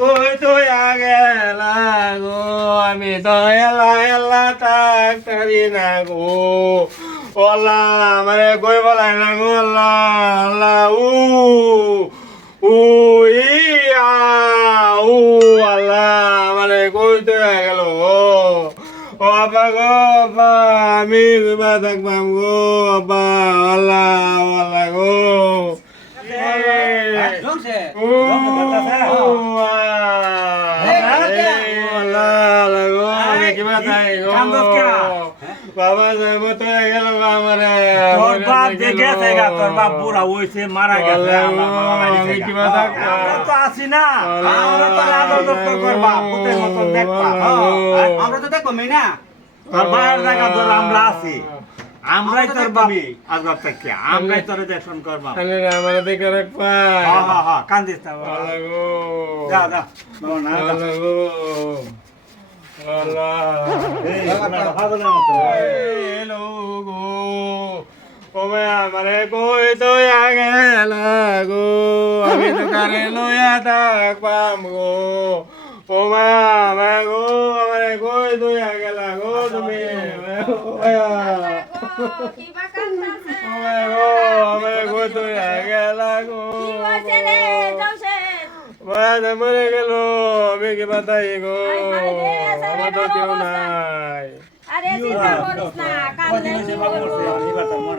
কই তুই আগে লাগো আমি তো এলা এলা থাকতারি না গো। ওলা আমারে কই বলাই না গো আল্লাহ আল্লাহ উ উ ইয়া উ আল্লাহ আমারে কই তুই গেল ও বাবা গো বাবা আমি বিবা থাকবাম গো বাবা আল্লাহ আল্লাহ গো। জমছে বাবা যাইব তো গেল আমারে তোর বাপ দেখে আছে গা, তোর বাপ বুড়া হইছে, মারা গেছে, আমি থেকে। কিবা আমরা তো আছি না, আমরা তো আদর যত্ন করবা, ভূতের মতন দেখবা, হ্যাঁ। আমরা তো দেখো না তোর বাবার জায়গা ধর আমরা আছি। আমরাই তোর বাবি আজকাল থেকে আমরাই তোর দেখশন করবা আমার দেখে রাখবা হ্যাঁ হ্যাঁ হ্যাঁ কান্দিস না। যা যা বাবা, না, আমারে কই তো আগে লাগো আমি তো কারে লয়া থাকবাম গো ওমে আমে গো আমারে কই লাগো তুমি ওমে গো আমারে কই তো বাদে মরে গেল। আমি কি বাতাই গো আমার তো কেউ নাই।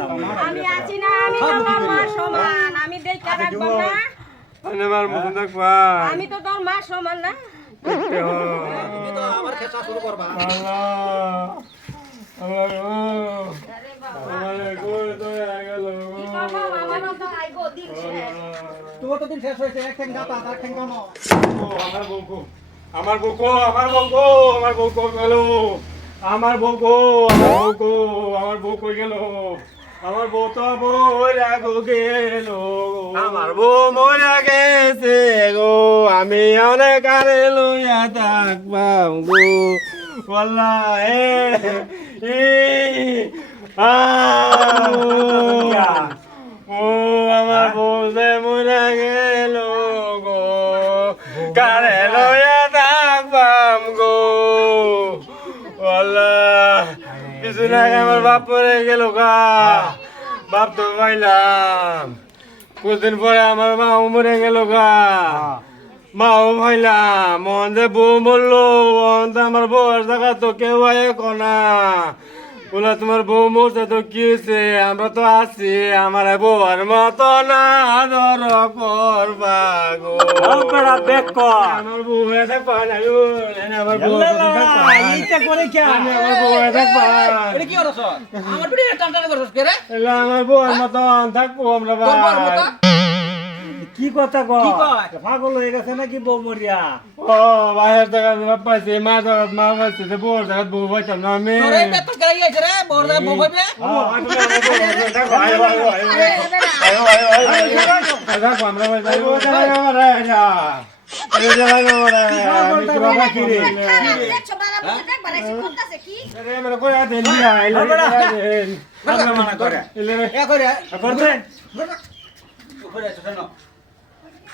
আমার। আমি আছি না আমি তোমার মা সমান আমি দেখা রাখব না। আমার মতন দেখবা আমি তো তোর মা সমান না। আবার খেসা শুরু করবা আল্লাহ আল্লাহ গো আরে বাবা আমারে কই তো আগে গেল কি করব আমারও তো আইগো দিন শেষ আমার বউকো আমার বউকো আমার বউকো আমার গেল? আমার আমার আমার বউ কই গেল? আমার বউ তো মরে গেল। আমার বউ মরে গেছে গো, আমি অনেক আরে লইয়া থাকবাম গো। ওয়াল্লা এ আ মরে গেল গো। কারে লইয়া থাকবাম গো। আল্লাহ, কিছু না আমার বাপ মরে গেল গা। বাপ তো পাইলাম কিছুদিন পরে আমার মাও মরে গেল গা। মাও ভাইলাম। মন যে বউ মন তো আমার বউয়ের জায়গা তো কেউ আয় কনা বলে তোমার বউ মরছে তো কি হয়েছে আমরা তো আছি আমার বউর মতো না আদর করবা গো ও বেড়া বেক কর। আমার বউ হয়ে। আমার বউ এল্লা থাকবা। বাবা, এইটা করে কে? আমি আমার বউ হয়ে থাকবা এটা কি করছ আমার বিড়ি টান টান কে রে এলা আমার বউর থাকব আমরা ভাই কি কথা কয়? কি কয়? পাগল হয়ে গেছে নাকি বউ মরিয়া ও বাহির জায়গা বাপ পাইছে মা জায়গা মা পাইছে যে বউর জায়গা বউ পাইতাম না আমি তোর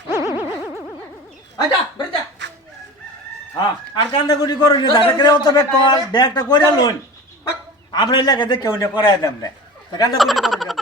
দাদা আমার বউ হয়ে আমরা আমরা, আমরা, দেখ আরে, আমরা। আমরা মানা করে। আচ্ছা হ্যাঁ, না, তাহলে করে অত বেক কর, ব্যাগটা করে লইন। আমরা এলাকাতে কেউ না করাই না। কান্দাকুটি করুন না।